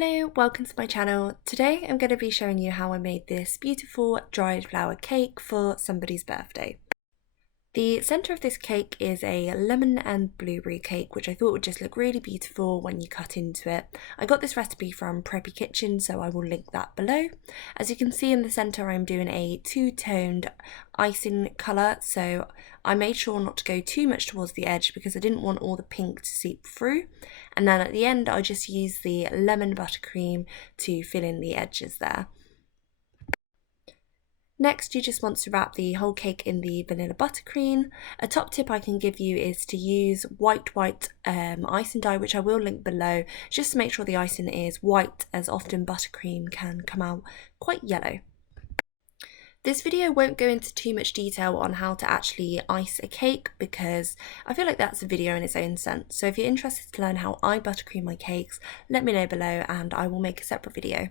Hello, welcome to my channel. Today I'm going to be showing you how I made this beautiful dried flower cake for somebody's birthday. The centre of this cake is a lemon and blueberry cake, which I thought would just look really beautiful when you cut into it. I got this recipe from Preppy Kitchen, so I will link that below. As you can see in the centre, I'm doing a two-toned icing colour, so I made sure not to go too much towards the edge because I didn't want all the pink to seep through. And then at the end, I just used the lemon buttercream to fill in the edges there. Next, you just want to wrap the whole cake in the vanilla buttercream. A top tip I can give you is to use white icing dye, which I will link below, just to make sure the icing is white, as often buttercream can come out quite yellow. This video won't go into too much detail on how to actually ice a cake because I feel like that's a video in its own sense. So if you're interested to learn how I buttercream my cakes, let me know below and I will make a separate video.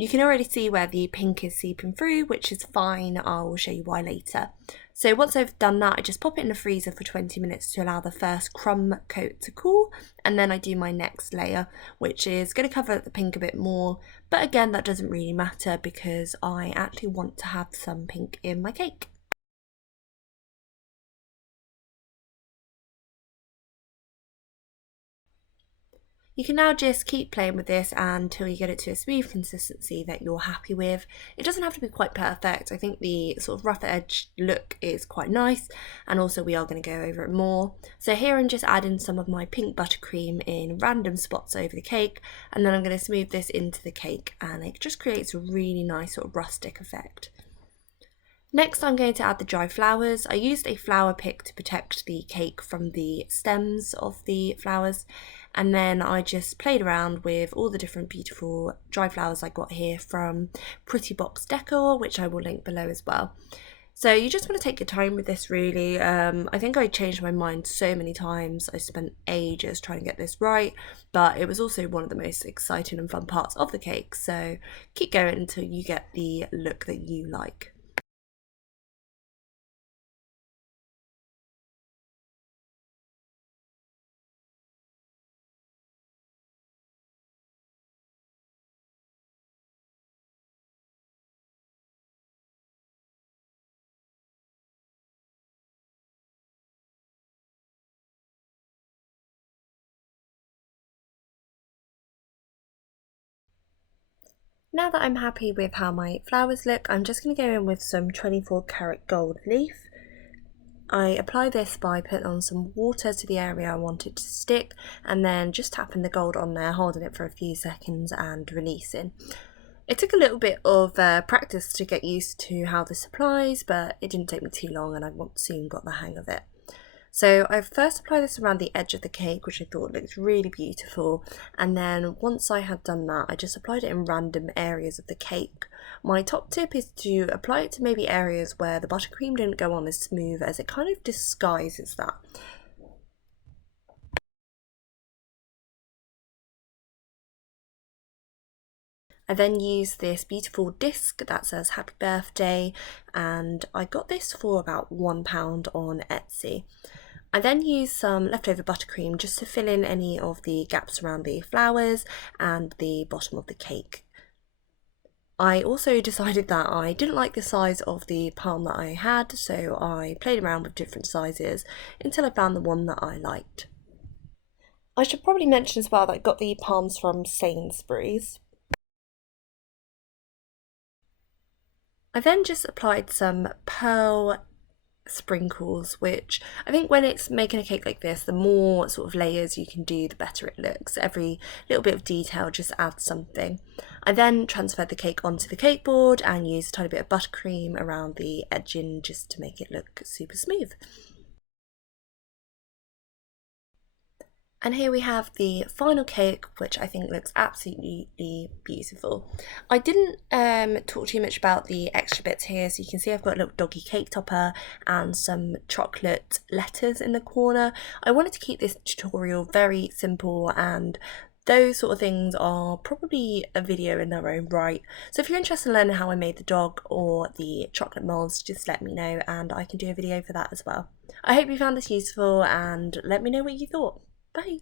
You can already see where the pink is seeping through, which is fine. I'll show you why later. So once I've done that, I just pop it in the freezer for 20 minutes to allow the first crumb coat to cool, and then I do my next layer, which is going to cover the pink a bit more, but again that doesn't really matter because I actually want to have some pink in my cake. You can now just keep playing with this until you get it to a smooth consistency that you're happy with. It doesn't have to be quite perfect. I think the sort of rough edge look is quite nice, and also we are going to go over it more. So here I'm just adding some of my pink buttercream in random spots over the cake, and then I'm going to smooth this into the cake, and it just creates a really nice sort of rustic effect. Next, I'm going to add the dry flowers. I used a flower pick to protect the cake from the stems of the flowers, and then I just played around with all the different beautiful dry flowers I got here from Pretty Box Decor, which I will link below as well. So you just want to take your time with this really. I think I changed my mind so many times. I spent ages trying to get this right, but it was also one of the most exciting and fun parts of the cake. So keep going until you get the look that you like. Now that I'm happy with how my flowers look, I'm just going to go in with some 24 karat gold leaf. I apply this by putting on some water to the area I want it to stick, and then just tapping the gold on there, holding it for a few seconds and releasing. It took a little bit of practice to get used to how this applies, but it didn't take me too long and I soon got the hang of it. So I first applied this around the edge of the cake, which I thought looked really beautiful, and then once I had done that, I just applied it in random areas of the cake. My top tip is to apply it to maybe areas where the buttercream didn't go on as smooth, as it kind of disguises that. I then used this beautiful disc that says happy birthday, and I got this for about £1 on Etsy. I then used some leftover buttercream just to fill in any of the gaps around the flowers and the bottom of the cake. I also decided that I didn't like the size of the palm that I had, so I played around with different sizes until I found the one that I liked. I should probably mention as well that I got the palms from Sainsbury's. I then just applied some pearl sprinkles, which I think when it's making a cake like this, the more sort of layers you can do, the better it looks. Every little bit of detail just adds something. I then transferred the cake onto the cake board and used a tiny bit of buttercream around the edging just to make it look super smooth. And here we have the final cake, which I think looks absolutely beautiful. I didn't talk too much about the extra bits here, so you can see I've got a little doggy cake topper and some chocolate letters in the corner. I wanted to keep this tutorial very simple, and those sort of things are probably a video in their own right. So if you're interested in learning how I made the dog or the chocolate molds, just let me know and I can do a video for that as well. I hope you found this useful, and let me know what you thought. Bye!